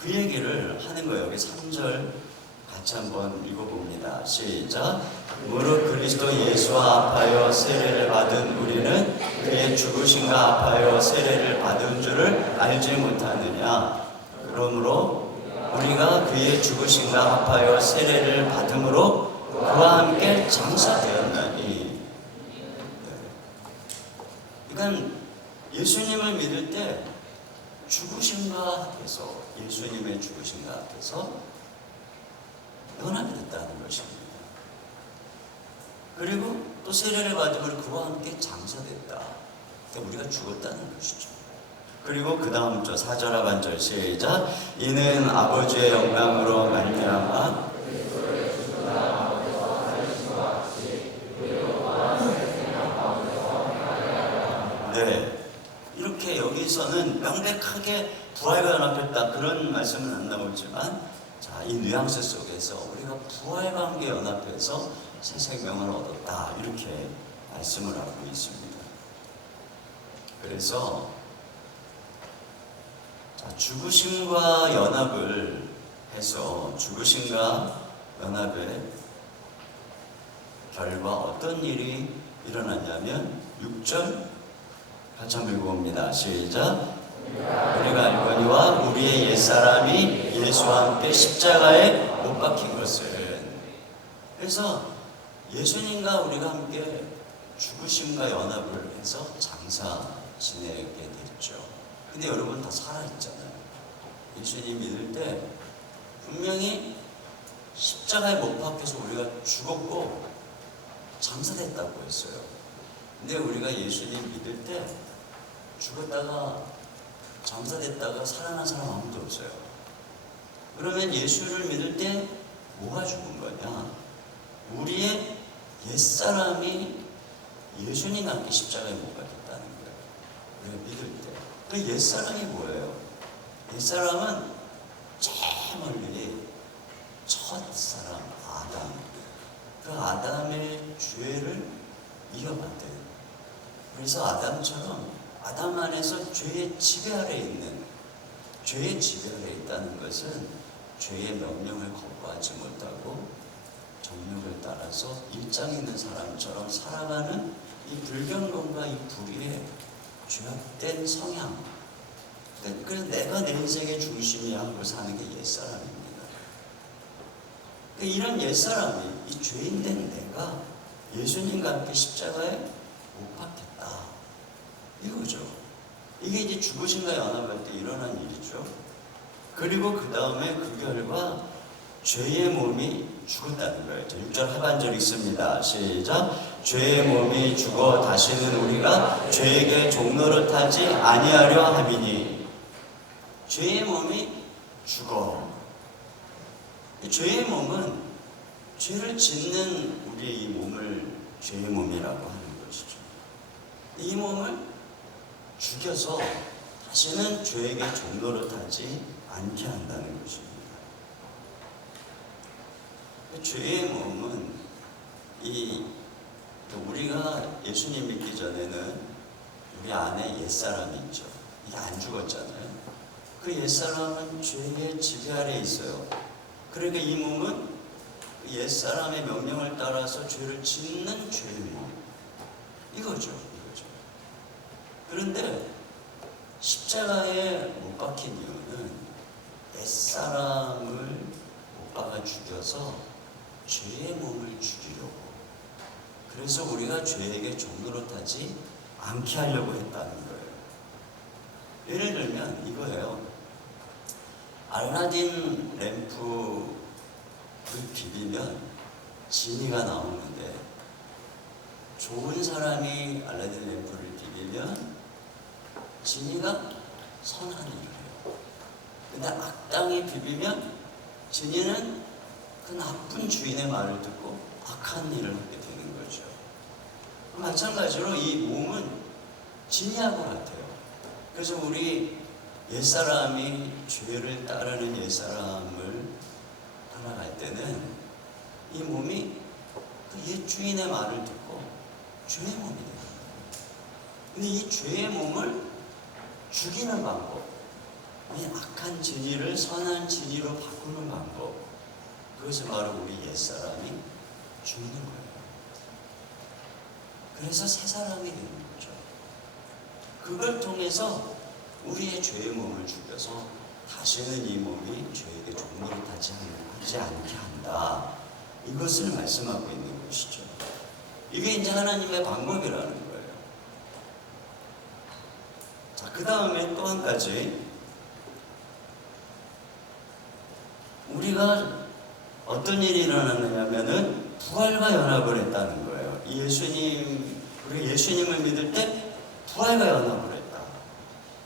그 얘기를 하는 거예요. 여기 3절 같이 한번 읽어봅니다. 시작. 무릇 그리스도 예수와 합하여 세례를 받은 우리는 그의 죽으심과 합하여 세례를 받은 줄을 알지 못하느냐. 그러므로 우리가 그의 죽으심과 합하여 세례를 받음으로 그와 함께 장사되었나니. 그러니까 예수님을 믿을 때 죽으심과 합해서, 예수님의 죽으심과 합해서 연합이 됐다는 것입니다. 그리고 또 세례를 받음으로 그와 함께 장사됐다. 그러니까 우리가 죽었다는 것이죠. 그리고 그 다음 절 4절 하반절 시작. 이는 아버지의 영광으로 말미암아 네, 이렇게 여기서는 명백하게 부활과 연합했다 그런 말씀은 안 나오지만, 자, 이 뉘앙스 속에서 우리가 부활과 함께 연합해서 새 생명을 얻었다 이렇게 말씀을 하고 있습니다. 그래서 자, 죽으심과 연합을 해서 죽으심과 연합의 결과 어떤 일이 일어났냐면 6절 같이 한번 읽어봅니다. 시작. 우리가 알거니와 우리의 옛사람이 예수와 함께 십자가에 못 박힌 것을. 그래서 예수님과 우리가 함께 죽으심과 연합을 해서 장사 지내게 됐죠. 근데 여러분 다 살아있잖아요. 예수님 믿을 때 분명히 십자가에 못 박혀서 우리가 죽었고 장사됐다고 했어요. 근데 우리가 예수님 믿을 때 죽었다가 장사됐다가 살아난 사람 아무도 없어요. 그러면 예수를 믿을 때 뭐가 죽은 거냐? 우리의 옛사람이 예수님과 함께 십자가에 못 박혔다는 거예요. 우리가 믿을 때. 그 옛사람이 뭐예요? 옛사람은 제일 멀리 첫사람 아담. 그 아담의 죄를 이어받은. 그래서 아담처럼 아담 안에서 죄의 지배 아래 있는, 죄의 지배 아래 있다는 것은 죄의 명령을 거부하지 못하고 정욕을 따라서 일장 있는 사람처럼 살아가는 이 불경건과 이 불의의 죄악된 성향. 그래서 내가 내 인생의 중심이야 하고 사는 게 옛사람입니다. 이런 옛사람이, 이 죄인된 내가 예수님과 함께 십자가에 못 박혔다. 이거죠. 이게 이제 죽으심과 연합할 때 일어난 일이죠. 그리고 그 다음에 그 결과 죄의 몸이 죽었다는 거예요. 6절 하반절 있습니다. 시작. 죄의 몸이 죽어 다시는 우리가 죄에게 종노릇하지 아니하려 함이니. 죄의 몸이 죽어. 죄의 몸은 죄를 짓는 우리의 이 몸을 죄의 몸이라고 하는 것이죠. 이 몸을 죽여서 다시는 죄에게 종노릇하지 않게 한다는 것입니다. 죄의 몸은 우리가 예수님 믿기 전에는 우리 안에 옛사람이 있죠. 이게 안 죽었잖아요. 그 옛사람은 죄의 지배 아래 있어요. 그러니까 이 몸은 옛사람의 명령을 따라서 죄를 짓는 죄의 몸. 이거죠. 그런데 십자가에 못 박힌 이유는 옛사람을 못 박아 죽여서 죄의 몸을 죽이려고, 그래서 우리가 죄에게 종노릇하지 않게 하려고 했다는 거예요. 예를 들면 이거예요. 알라딘 램프를 비비면 지니가 나오는데, 좋은 사람이 알라딘 램프를 비비면 지니가 선한 일을 해요. 근데 악당이 비비면 지니는 그 나쁜 주인의 말을 듣고 악한 일을 하게 되는 거죠. 마찬가지로 이 몸은 지니하고 같아요. 그래서 우리 옛사람이 죄를 따르는 옛사람을 따라갈 때는 이 몸이 그 옛 주인의 말을 듣고 죄의 몸이 됩니다. 근데 이 죄의 몸을 죽이는 방법, 이 악한 진리를 선한 진리로 바꾸는 방법, 그것은 바로 우리 옛사람이 죽는 거예요. 그래서 새 사람이 되는 거죠. 그걸 통해서 우리의 죄의 몸을 죽여서 다시는 이 몸이 죄에게 종노릇하지 않게 한다. 이것을 말씀하고 있는 것이죠. 이게 이제 하나님의 방법이라는 거예요. 자, 그 다음에 또 한 가지, 우리가 어떤 일이 일어났느냐면은 부활과 연합을 했다는 거예요. 우리 예수님을 믿을 때 부활과 연합을 했다.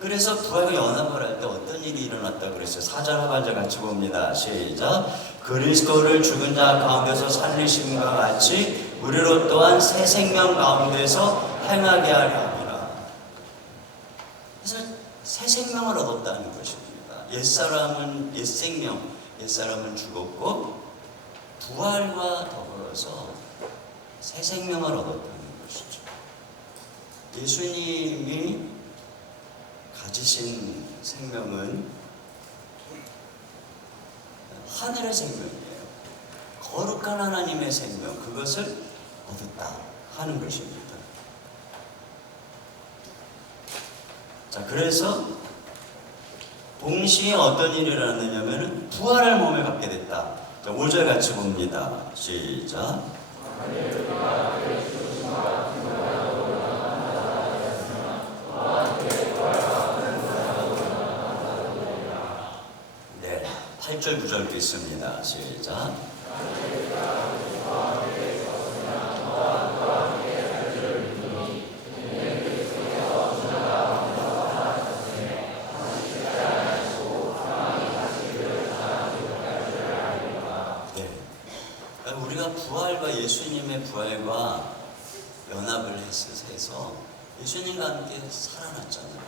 그래서 부활과 연합을 할 때 어떤 일이 일어났다 그랬어요. 4절 하반절 같이 봅니다. 시작. 그리스도를 죽은 자 가운데서 살리심과 같이 우리로 또한 새 생명 가운데서 행하게 하려 함이라. 그래서 새 생명을 얻었다는 것입니다. 옛 생명, 옛사람은 죽었고 부활과 더불어서 새 생명을 얻었다는 것이죠. 예수님이 가지신 생명은 하늘의 생명이에요. 거룩한 하나님의 생명, 그것을 얻었다 하는 것입니다. 자, 그래서 동시에 어떤 일이 일어났느냐면 부활할 몸을 갖게 됐다. 자, 5절 같이 봅니다. 시작. 네, 8절 9절도 있습니다. 시작. 우리가 부활과 예수님의 부활과 연합을 해서 예수님과 함께 살아났잖아요.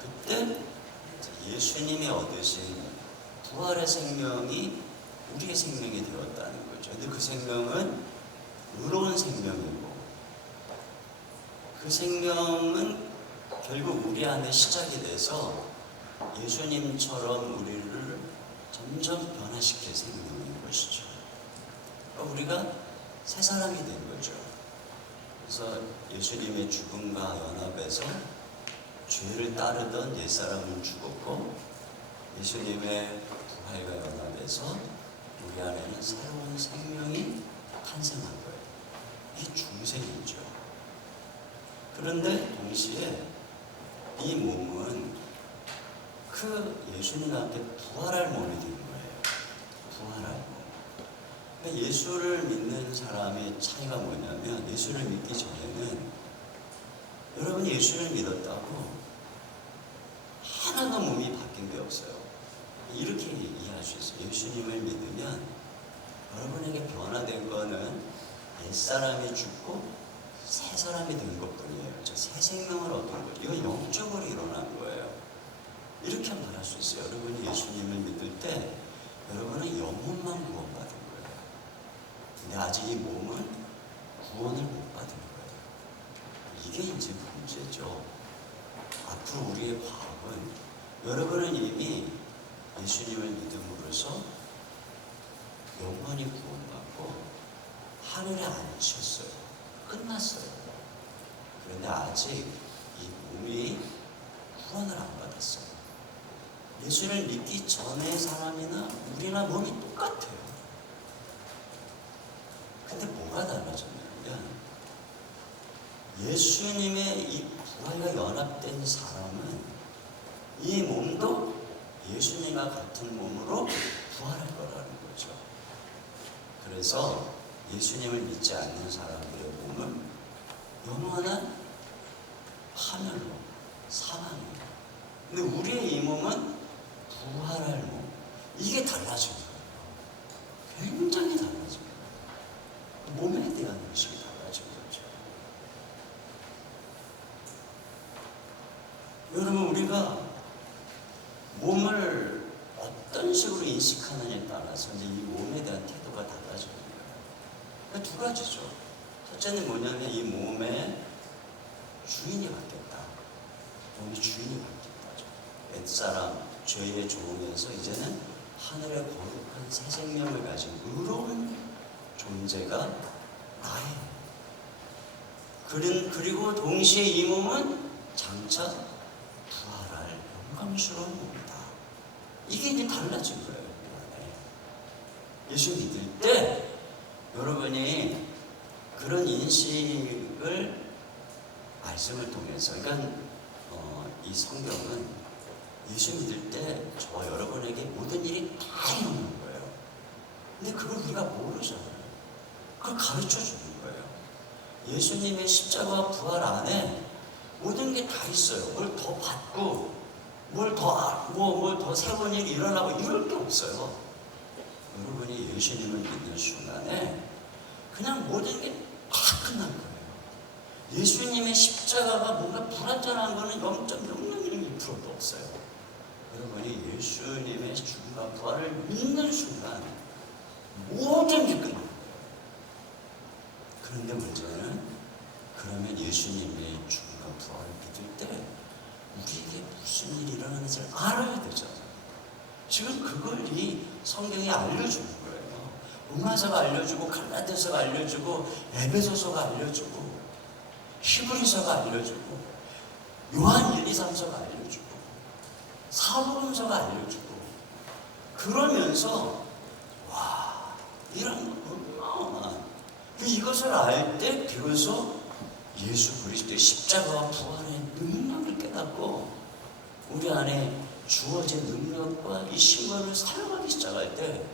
그때 예수님이 얻으신 부활의 생명이 우리의 생명이 되었다는 거죠. 근데 그 생명은 의로운 생명이고 그 생명은 결국 우리 안에 시작이 돼서 예수님처럼 우리를 점점 변화시킬 생명인 것이죠. 우리가 새 사람이 된 거죠. 그래서 예수님의 죽음과 연합해서 죄를 따르던 옛사람은 죽었고 예수님의 부활과 연합해서 우리 안에는 새로운 생명이 탄생한 거예요. 이게 중생이죠. 그런데 동시에 이 몸은 그 예수님과 함께 부활할 몸이 된 거예요. 부활할 몸. 예수를 믿는 사람의 차이가 뭐냐면 예수를 믿기 전에는 여러분이 예수를 믿었다고 하나도 몸이 바뀐 게 없어요. 이렇게 이해할 수 있어요. 예수님을 믿으면 여러분에게 변화된 거는 옛사람이 죽고 새 사람이 된 것뿐이에요. 새 생명을 얻은 거예요. 이건 영적으로 일어난 거예요. 이렇게 말할 수 있어요. 여러분이 예수님을 믿을 때 여러분은 영혼만 구원받은 거예요. 근데 아직 이 몸은 구원을 못 받은 거예요. 이게 이제 문제죠. 앞으로 우리의 과업은 여러분은 이미 예수님을 믿음으로써 영원히 구원받고 하늘에 앉으셨어요. 끝났어요. 그런데 아직 이 몸이 구원을 안 받았어요. 예수를 믿기 전의 사람이나 우리나 몸이 똑같아요. 근데 뭐가 달라졌냐면 예수님의 이 부활과 연합된 사람은 이 몸도 예수님과 같은 몸으로 부활할 거라는 거죠. 그래서 예수님을 믿지 않는 사람들의 몸은 영원한 파멸로 사망이에요. 근데 우리의 이 몸은 부활할 몸. 이게 달라진 거예요. 굉장히 달라진 거예요. 몸에 대한 의식이 달라진 거죠. 여러분, 우리가 몸을 어떤 식으로 인식하느냐에 따라서 이제 이 몸에 대한 태도가 달라지는 거예요. 그러니까 두 가지죠. 첫째는 뭐냐면 이 몸의 주인이 바뀌었다. 몸의 주인이 바뀌었다죠. 옛사람 죄에 좋으면서 이제는 하늘의 거룩한 새 생명을 가진 의로운 존재가 나예요. 그리고 동시에 이 몸은 장차 부활할 영광스러운 몸이다. 이게 이제 달라진 거예요. 예수 믿을 때 여러분이 그런 인식을 말씀을 통해서, 그러니까 이 성경은 예수 믿을 때 저와 여러분에게 모든 일이 다 이루는 거예요. 근데 그걸 우리가 모르잖아요. 그걸 가르쳐 주는 거예요. 예수님의 십자가 부활 안에 모든 게 다 있어요. 뭘 더 받고, 뭘 더 새로운 일이 일어나고 이럴 게 없어요. 여러분이 예수님을 믿는 순간에 그냥 모든 게 다 끝난 거예요. 예수님의 십자가가 뭔가 불완전한 거는 0.001%도 없어요. 여러분이 예수님의 죽음과 부활을 믿는 순간 모든 게 끝난 거예요. 그런데 문제는, 그러면 예수님의 죽음과 부활을 믿을 때 우리에게 무슨 일이 일어나는지를 알아야 되잖아요. 지금 그걸 이 성경이 알려주는 거예요. 로마서가 알려주고, 갈라디아서가 알려주고, 에베소서가 알려주고, 히브리서가 알려주고, 요한 1, 2, 3서가 알려주고, 사복음서가 알려주고, 그러면서 와, 이런 어마어마한 이것을 알 때 비로소 예수 그리스도의 십자가와 부활의 능력을 깨닫고 우리 안에 주어진 능력과 이 신관을 사용하기 시작할 때